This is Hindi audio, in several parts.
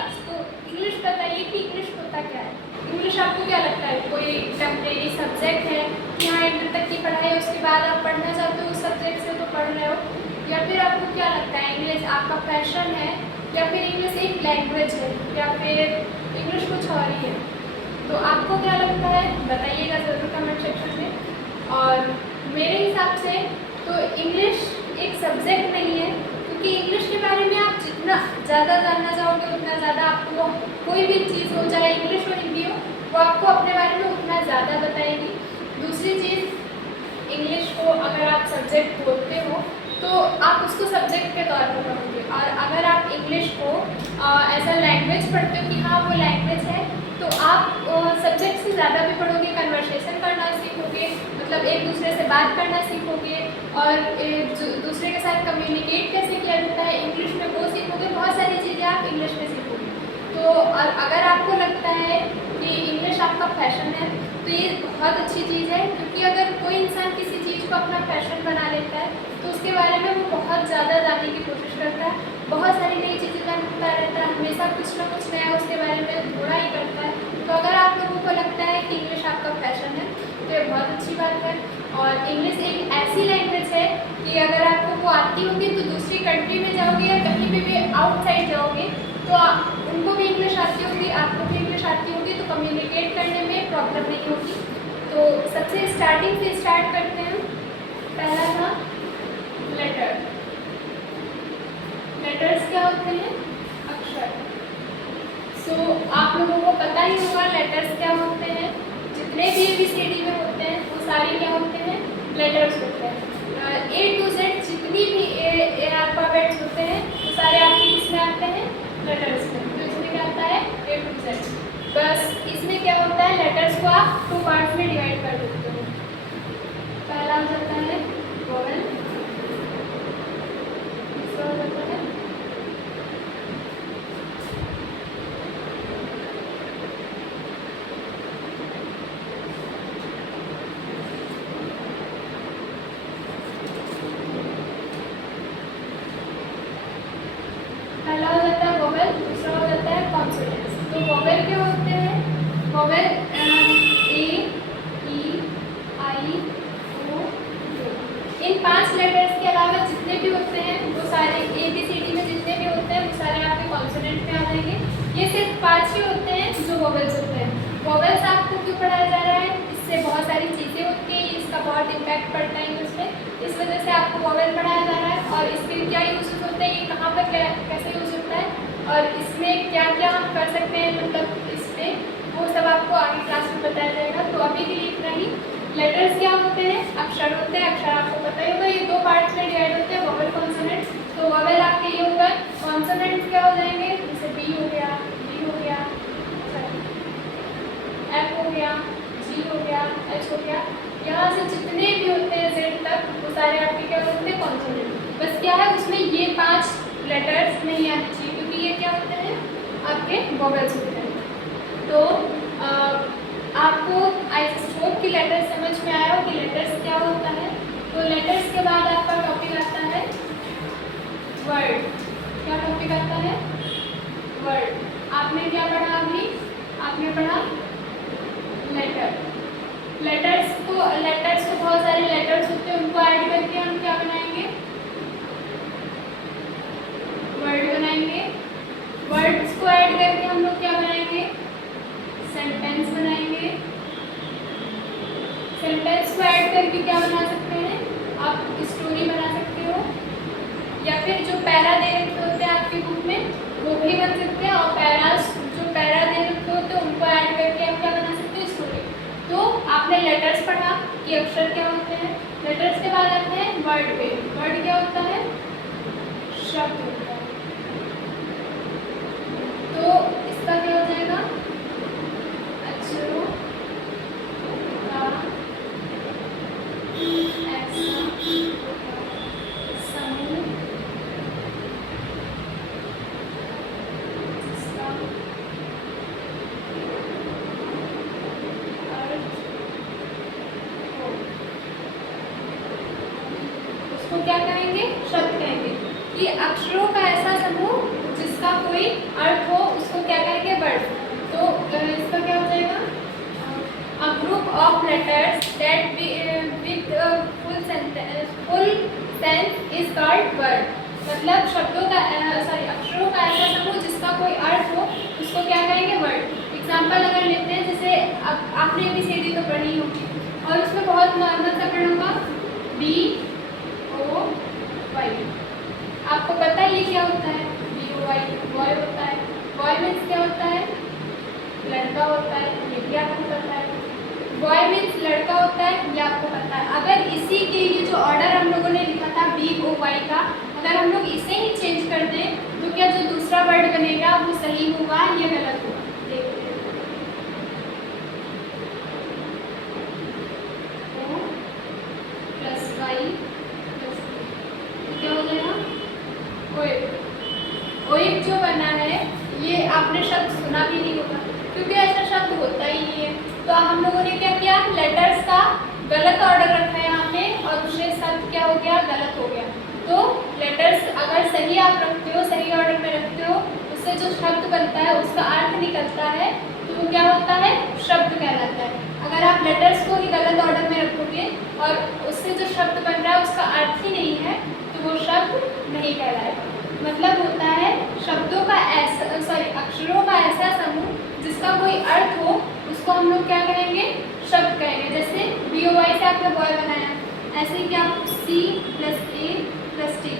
क्लास। तो इंग्लिश बताइए कि इंग्लिश होता क्या है। इंग्लिश आपको क्या लगता है कोई टेम्परेरी सब्जेक्ट है कि हाँ इंटर तक की पढ़ाई है, उसके बाद आप पढ़ना चाहते हो उस सब्जेक्ट से तो पढ़ रहे हो, या फिर आपको क्या लगता है इंग्लिश आपका पैशन है, या फिर इंग्लिश एक लैंग्वेज है, या फिर इंग्लिश कुछ और ही है। तो आपको क्या लगता है बताइएगा ज़रूर कमेंट सेक्शन में। और मेरे हिसाब से तो इंग्लिश एक सब्जेक्ट नहीं है, क्योंकि इंग्लिश के बारे में आप जितना ज़्यादा जानना चाहोगे उतना ज़्यादा आपको कोई भी चीज़ हो, चाहे इंग्लिश हो हिंदी हो, वो आपको अपने बारे में उतना ज़्यादा बताएगी। दूसरी चीज़ इंग्लिश को अगर आप सब्जेक्ट बोलते हो तो आप उसको सब्जेक्ट के तौर पर पढ़ोगे, और अगर आप इंग्लिश को एज अ लैंग्वेज पढ़ते हो कि हाँ वो लैंग्वेज है, तो आप सब्जेक्ट से ज़्यादा भी पढ़ोगे, कन्वर्सेशन करना सीखोगे, मतलब एक दूसरे से बात करना सीखोगे, और दूसरे के साथ कम्युनिकेट कैसे किया जाता है इंग्लिश में वो सीखोगे। बहुत सारी चीज़ें आप इंग्लिश में सीखोगे। तो और अगर आपको लगता है कि इंग्लिश आपका पैशन है तो ये बहुत अच्छी चीज़ है, क्योंकि अगर कोई इंसान किसी चीज़ को अपना पैशन बना लेता है तो उसके बारे में वो बहुत ज़्यादा जानने की कोशिश करता है, बहुत सारी नई चीज़ें जानता रहता है, हमेशा कुछ ना कुछ नया उसके बारे में थोड़ा ही करता है। तो अगर आप लोगों को लगता है कि इंग्लिश आपका पैशन है तो ये बहुत अच्छी बात है। और इंग्लिश एक ऐसी लैंग्वेज है कि अगर आपको वो आती होगी तो दूसरी कंट्री में जाओगे या कहीं भी आउटसाइड जाओगे तो उनको भी इंग्लिश आती होगी, आपको भी इंग्लिश आती होगी, तो कम्युनिकेट करने में प्रॉब्लम नहीं होगी। तो सबसे स्टार्टिंग से स्टार्ट करते हैं। पहला था लेटर। लेटर्स क्या होते हैं? अक्षर। सो आप लोगों को पता ही होगा लेटर्स क्या होते हैं। जितने भी ABCD में होते हैं वो सारे क्या होते हैं? लेटर्स होते हैं। A to Z जितनी भी अल्फ़ाबेट्स होते हैं वो सारे आपके किसमें आते हैं? लेटर्स में। तो इसमें क्या आता है? A to Z। बस इसमें क्या होता है, लेटर्स को आप 2 पार्ट्स में डिवाइड कर देते हो। पहला हो जाता है वोवेल, दूसरा हो जाता है वोवेल, दूसरा हो जाता है कॉन्सोनेंट्स। तो वोवेल क्या होते हैं? Vowel A, E, I, O, U। In 5 letters के अलावा जितने भी होते हैं वो सारे ABCD में जितने भी होते हैं वो सारे आपके कॉन्सोनेंट में आ जाएंगे। ये सिर्फ 5 ही होते हैं जो वोवेल्स होते हैं। वोवेल्स आपको क्यों पढ़ाया जा रहा है? इससे बहुत सारी चीज़ें होती हैं, इसका बहुत इम्पैक्ट पड़ता है इंग्लिश में, इस वजह से आपको वोवेल पढ़ाया जा रहा है। और इसके क्या यूजेस होते हैं, ये कहाँ पर कैसे यूज होता है और इसमें क्या क्या हम कर सकते हैं, मतलब इसमें वो सब आपको आगे क्लास में बताया जाएगा। तो अभी के लिए इतना ही। लेटर्स क्या होते हैं? अक्षर होते हैं। अक्षर आपको पता ही होगा, ये 2 पार्ट्स में डिवाइड होते हैं, वोवेल कॉन्सोनेंट। तो वोवेल आपके ये होगा, कॉन्सोनेंट क्या हो जाएंगे? जैसे B हो गया, D हो गया, F हो गया, G हो गया, H हो गया, यहाँ से जितने भी होते हैं Z तक वो सारे आपके क्या होते हैं? कॉन्सोनेंट। बस क्या है उसमें ये 5 लेटर्स नहीं आने चाहिए, क्योंकि ये क्या होते हैं? आपके वोवेल्स होते हैं। तो आपको आई होप कि लेटर्स समझ में आया हो कि लेटर्स क्या होता है। तो लेटर्स के बाद आपका टॉपिक आता है वर्ड। क्या टॉपिक आता है? वर्ड। आपने क्या पढ़ा अभी? आपने पढ़ा लेटर। लेटर्स को बहुत सारे लेटर्स होते हैं, उनको ऐड करके हम क्या बनाएंगे? वर्ड बनाएंगे। वर्ड्स को ऐड करके हम लोग क्या बनाएंगे? सेंटेंस बनाएंगे। सेंटेंस को ऐड करके क्या बना सकते हैं? आप स्टोरी बना सकते हो, या फिर जो पैरा दे रखे होते हैं आपकी बुक में वो भी बन सकते हैं, और जो पैरा दे रखे होते हैं उनको ऐड करके आप क्या बना सकते हो? स्टोरी। तो आपने लेटर्स पढ़ा कि अक्षर क्या होते हैं। लेटर्स के बाद आते हैं वर्ड पे। वर्ड क्या होता है? शब्द होता है। तो इसका क्या हो जाएगा? अक्षरों का ऐसा समूह जिसका अर्थ हो, उसको क्या कहेंगे? शब्द कहेंगे। कि अक्षरों का इज कॉल्ड वर्ड। मतलब शब्दों का अक्षरों का ऐसा समूह जिसका कोई अर्थ हो उसको क्या कहेंगे? वर्ड। एग्जाम्पल अगर लेते हैं, जैसे अब आपने ABCD तो पढ़ी होगी और उसमें बहुत नॉर्मल सा पढ़ा होगा BOY। आपको पता है ये क्या होता है? BOY बॉय होता है। बॉय मीन्स क्या होता है? लड़का होता है, ये भी आपको पता है। बॉय मीन्स लड़का होता है, ये आपको पता है। अगर इसी के ये जो ऑर्डर हम लोगों ने लिखा था BOY का, अगर हम लोग इसे ही चेंज कर दें तो क्या जो दूसरा वर्ड बनेगा वो सही होगा या गलत होगा? देखते हैं। O प्लस Y प्लस क्या हो जाएगा? ओएक जो बना है ये आपने शब्द सुना भी नहीं होगा क्योंकि ऐसा शब्द होता ही नहीं है। तो हम लोगों ने क्या किया? लेटर्स का गलत ऑर्डर रखा है यहाँ पे और दूसरे शब्द क्या हो गया? गलत हो गया। तो लेटर्स अगर सही आप रखते हो, सही ऑर्डर में रखते हो, उससे जो शब्द बनता है उसका अर्थ निकलता है तो वो क्या होता है? शब्द कहलाता है। अगर आप लेटर्स को ही गलत ऑर्डर में रखोगे और उससे जो शब्द बन रहा है उसका अर्थ ही नहीं है तो वो शब्द नहीं कहलाएगा। मतलब होता है शब्दों का ऐसा अक्षरों का ऐसा समूह जिसका कोई अर्थ हो उसको हम लोग क्या कहेंगे? शब्द कहेंगे। जैसे BOY से आपने बॉय बनाया, ऐसे ही क्या आप C plus A plus T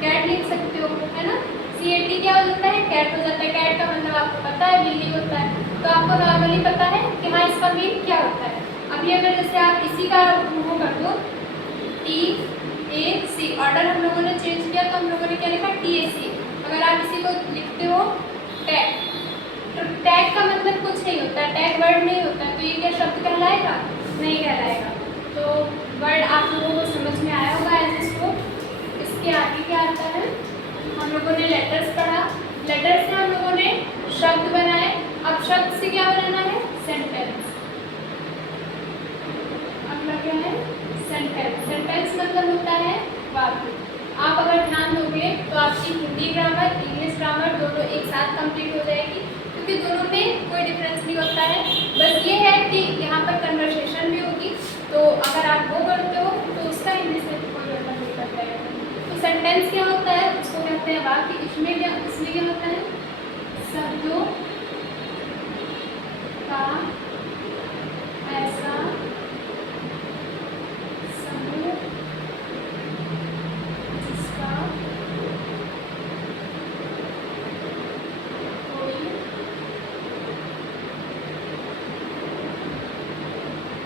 cat लिख सकते हो, है ना? CAT क्या हो जाता है? कैट हो जाता है। कैट का मतलब आपको पता है बिल्ली होता है, तो आपको नॉर्मली पता है कि हाँ इसका मीन क्या होता है। अभी अगर जैसे आप इसी का वो कर दो TAC, ऑर्डर हम लोगों ने चेंज किया तो हम लोगों ने क्या लिखा? TAC। अगर आप इसी को लिखते हो टैग, तो टैग का मतलब कुछ नहीं होता, टैग वर्ड नहीं होता, तो ये क्या शब्द कहलाएगा? नहीं कहलाएगा। तो वर्ड आप लोगों को समझ में आया होगा एज इसको। इसके आगे क्या आता है? हम लोगों ने लेटर्स पढ़ा, लेटर्स से हम लोगों ने शब्द बनाए। अब शब्द से क्या बनाना है? सेंटेंस। अगला क्या है? सेंटेंस। सेंटेंस मतलब होता है वाक्य। आप अगर ध्यान दोगे तो आपकी हिंदी ग्रामर, इंग्लिश ग्रामर दोनों एक साथ कंप्लीट हो जाएगी क्योंकि दोनों में कोई डिफरेंस नहीं होता है। बस ये है कि यहाँ पर कन्वर्सेशन भी होगी, तो अगर आप वो करते हो तो उसका हिंदी से कोई मतलब नहीं कर पाएगा। तो सेंटेंस क्या होता है? उसको कहते हैं वाक्य। इसमें क्या होता है? शब्दों का ऐसा समूह जिसका कोई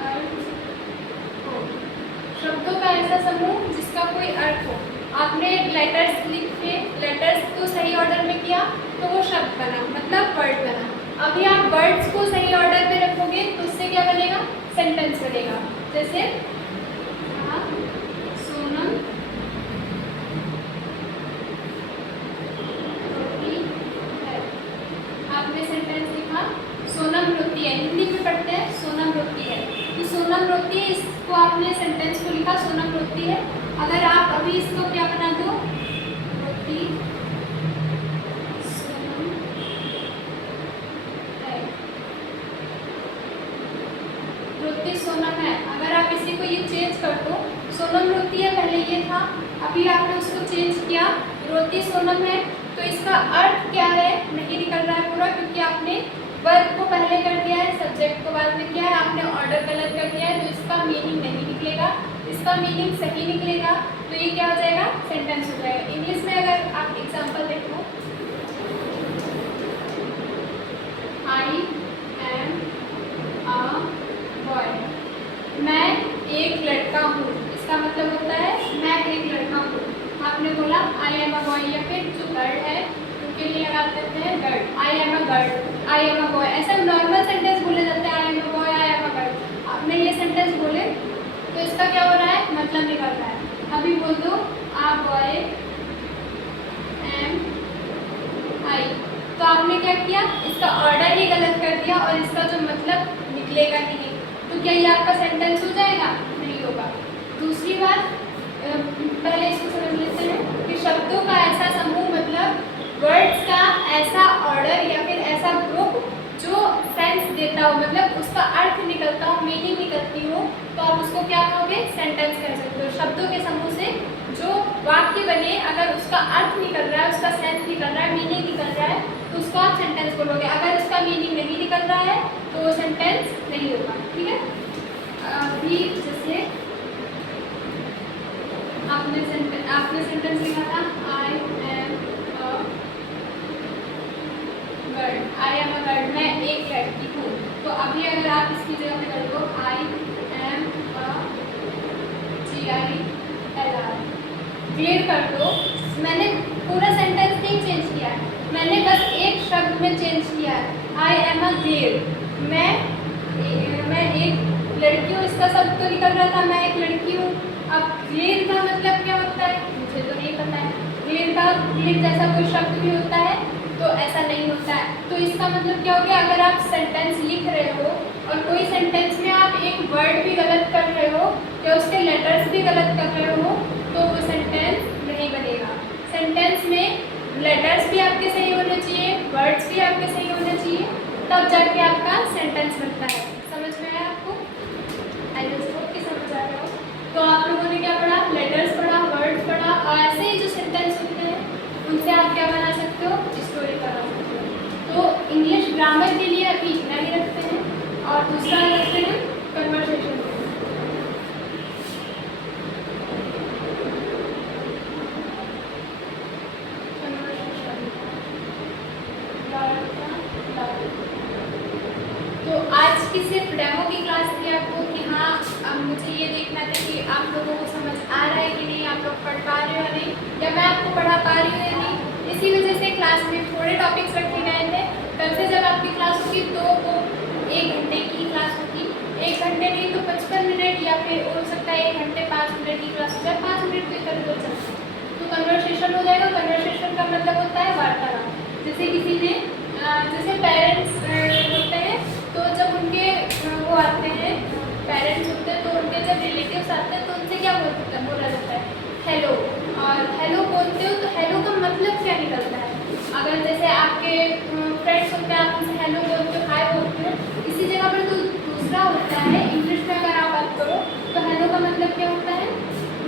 अर्थ हो। शब्दों का ऐसा समूह जिसका कोई अर्थ हो। आपने लेटर्स लिखे, लेटर्स को सही ऑर्डर में किया तो वो शब्द बना, मतलब वर्ड बना। अभी आप वर्ड्स को सही ऑर्डर में रखोगे तो उससे क्या बनेगा? सेंटेंस बनेगा। जैसे सोनम रोती है, आपने सेंटेंस लिखा सोनम रोती है। हिंदी में पढ़ते हैं सोनम रोती है, तो सोनम रोती है इसको आपने सेंटेंस को लिखा सोनम रोती है। अगर आप अभी इसको क्या बना दो? रोती सोनम है, रोती सोनम है। अगर आप इसी को ये चेंज कर दो, सोनम रोती है पहले ये था, अभी आपने उसको चेंज किया रोती सोनम है, तो इसका अर्थ क्या है? नहीं निकल रहा है पूरा क्योंकि आपने वर्ब को पहले कर दिया है, सब्जेक्ट को बाद में किया है, आपने ऑर्डर गलत कर दिया है, तो इसका मीनिंग नहीं निकलेगा। इसका मीनिंग सही निकलेगा तो ये क्या हो जाएगा? सेंटेंस हो जाएगा। इंग्लिश में अगर आप एग्जांपल देखो, आई एम अ बॉय, मैं एक लड़का हूँ। इसका मतलब होता है मैं एक लड़का हूँ। आपने बोला आई एम अ बॉय, या फिर जो गर्ल है उनके लिए लगा देते हैं girl, I am a girl, I am a boy. ऐसा नॉर्मल सेंटेंस बोले जाते हैं, I am a boy, I am a girl. आपने ये सेंटेंस बोले तो इसका क्या हो रहा है? मतलब निकल रहा है। अभी बोल दो आ बॉय एम आई, तो आपने क्या किया? इसका ऑर्डर ही गलत कर दिया और इसका जो मतलब निकलेगा ही नहीं। तो क्या ये आपका सेंटेंस हो जाएगा? नहीं होगा। दूसरी बात, पहले इसको समझ लेते हैं कि शब्दों का ऐसा समूह मतलब वर्ड्स का ऐसा ऑर्डर या फिर ऐसा ग्रुप जो सेंस देता हो, मतलब उसका अर्थ निकलता हो, मीनिंग निकलती हो, तो आप उसको क्या कहोगे? सेंटेंस कह सकते हो। शब्दों के समूह से जो वाक्य बने, अगर उसका अर्थ निकल रहा है, उसका सेंस निकल रहा है, मीनिंग निकल रहा है, तो उसको आप सेंटेंस बोलोगे। अगर उसका मीनिंग नहीं निकल रहा है तो वो सेंटेंस नहीं होगा। ठीक है। अभी जैसे आपने सेंटेंस लिखा था I am a girl, I am a girl, मैं एक लड़की हूँ। तो अभी अगर आप इसकी जगह पे कर दो I am a GILR, clear कर दो। मैंने पूरा सेंटेंस नहीं चेंज किया है, मैंने बस एक शब्द में चेंज किया है। आई एम अ गर्ल, मैं एक लड़की हूँ, इसका शब्द तो निकल रहा था मैं एक लड़की हूँ। अब गर्ल का मतलब क्या होता है मुझे तो नहीं पता है। गर्ल का गर्ल जैसा कोई शब्द भी होता है तो ऐसा नहीं होता है। तो इसका मतलब क्या हो गया, अगर आप सेंटेंस लिख रहे हो और कोई सेंटेंस में आप एक वर्ड भी गलत कर रहे हो या उसके लेटर्स भी गलत कर रहे हो तो वो सेंटेंस नहीं बनेगा। सेंटेंस में लेटर्स भी आपके सही होने चाहिए, वर्ड्स भी आपके सही होने चाहिए, तब जाके आपका सेंटेंस बनता है। समझ में आया आपको? आई होप कि समझ आ रहा हो। तो आप लोगों ने क्या पढ़ा, लेटर्स पढ़ा, वर्ड्स पढ़ा, और ऐसे ही जो सेंटेंस होते हैं उनसे आप क्या बना सकते हो, स्टोरी बना सकते हो। तो इंग्लिश ग्रामर के लिए अभी इतना ही रखते हैं और दूसरा रखते हैं कन्वर्सेशन। तो आज की सिर्फ डेमो की क्लास थी आपको कि हाँ अब मुझे ये देखना था कि आप लोगों को समझ आ रहा है कि नहीं, आप लोग पढ़ पा रहे हो या नहीं, या मैं आपको पढ़ा पा रही हूँ या नहीं। इसी वजह से क्लास में थोड़े टॉपिक्स रखे गए थे। कल से जब आपकी क्लास होगी तो वो 1 घंटे की क्लास होगी, 1 घंटे नहीं तो 55 मिनट, या फिर हो सकता है 1 घंटे 5 मिनट की क्लास हो जाए। 5 मिनट तो इधर उधर चलता है तो कन्वर्सेशन हो जाएगा। कन्वर्सेशन का मतलब होता है वार्तालाप। जैसे किसी ने जैसे पेरेंट्स होते हैं तो जब उनके वो आते हैं, पेरेंट्स होते हैं तो उनके जब रिलेटिव्स आते हैं तो उनसे क्या बोला जाता है, हेलो। और हेलो बोलते हो तो हेलो का मतलब क्या निकलता है। अगर जैसे आपके फ्रेंड्स होते हैं, आप उनसे हेलो बोलते हो, हाय बोलते हो, इसी जगह पर तो दूसरा होता है। इंग्लिश में अगर आप बात करो तो हेलो का मतलब क्या होता है,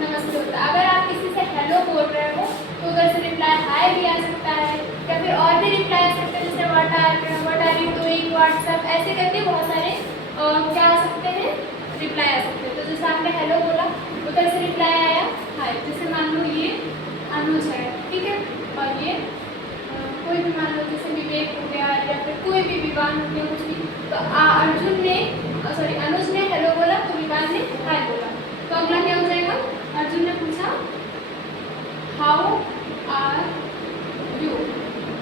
नमस्ते होता है। अगर आप किसी से हेलो बोल रहे हो तो उधर से रिप्लाई हाय भी आ सकता है, या फिर और भी रिप्लाई आ सकता है, जैसे what are you doing, what's up, ऐसे करके बहुत सारे क्या आ सकते हैं, रिप्लाई आ सकते हैं। तो जैसे आपने हेलो बोला, उधर से रिप्लाई आया हाय। जैसे मान लो ये अनुज है, ठीक है, और ये कोई भी मान लो जैसे विवेक हो गया या फिर कोई भी विवान हो गया, कुछ भी। तो अनुज ने हेलो बोला तो विवान ने हाय बोला। तो अगला क्या हो जाएगा, अर्जुन ने पूछा हाउ आर यू।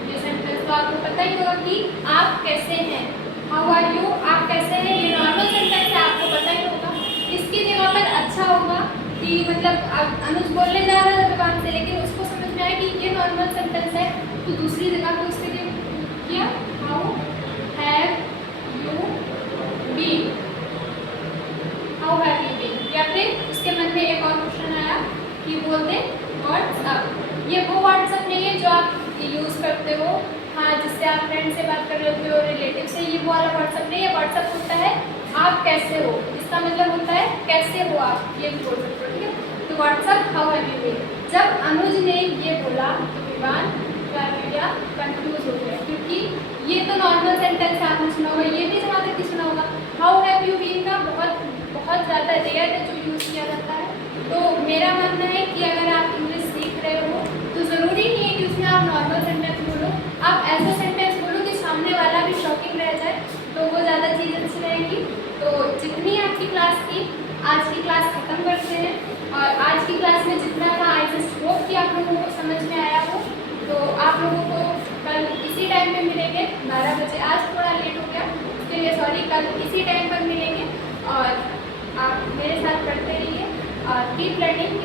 ये सेंटेंस तो आपको पता ही होगा कि आप कैसे हैं। हाउ आर यू, आप कैसे हैं, ये नॉर्मल सेंटेंस है, आपको पता ही होगा। इसकी जगह पर अच्छा होगा कि मतलब अनुज बोलने जा रहा था दुकान से, लेकिन उसको समझ में आया कि ये नॉर्मल सेंटेंस है, तो दूसरी जगह पर उसके लिए किया how have you been, how have you been. या फिर उसके मन में एक और क्वेश्चन आया कि बोल दे व्हाट्सअप। ये वो व्हाट्सअप नहीं है जो आप यूज़ करते हो, हाँ, जिससे आप फ्रेंड से बात कर रहे होते हो, रिलेटिव से, ये वो वाला व्हाट्सअप नहीं है। व्हाट्सअप होता है आप कैसे हो, इसका मतलब होता है कैसे हो आप, ये भी बोल सकते हो। ठीक है, तो what's up how have you been. जब अनुज ने ये बोला तो विवान क्या हो गया, कंफ्यूज हो गया, क्योंकि ये तो नॉर्मल सेंटेंस है, आपने सुना होगा, ये भी जहाँ तक कि सुना होगा। हाउ हैव यू बीन का बहुत ज़्यादा रेयर है जो यूज़ किया जाता है। तो मेरा मानना है कि अगर आप इंग्लिश सीख रहे हो तो ज़रूरी नहीं है कि उसमें आप नॉर्मल सेंटेंस बोलो, आप ऐसा सेंटेंस बोलो कि सामने वाला भी शॉकिंग रह जाए, तो वो ज़्यादा चीज़ अच्छी रहेगी। तो जितनी आपकी क्लास थी, आज की क्लास ख़त्म करते हैं। और आज की क्लास में जितना था, आई जस्ट होप कि आप लोगों को समझ में आया हो। तो आप लोगों को कल इसी टाइम पे मिलेंगे 12 बजे। आज थोड़ा लेट हो गया, उसके लिए सॉरी। कल इसी टाइम पर मिलेंगे और आप मेरे साथ पढ़ते रहिए और कीप लर्निंग।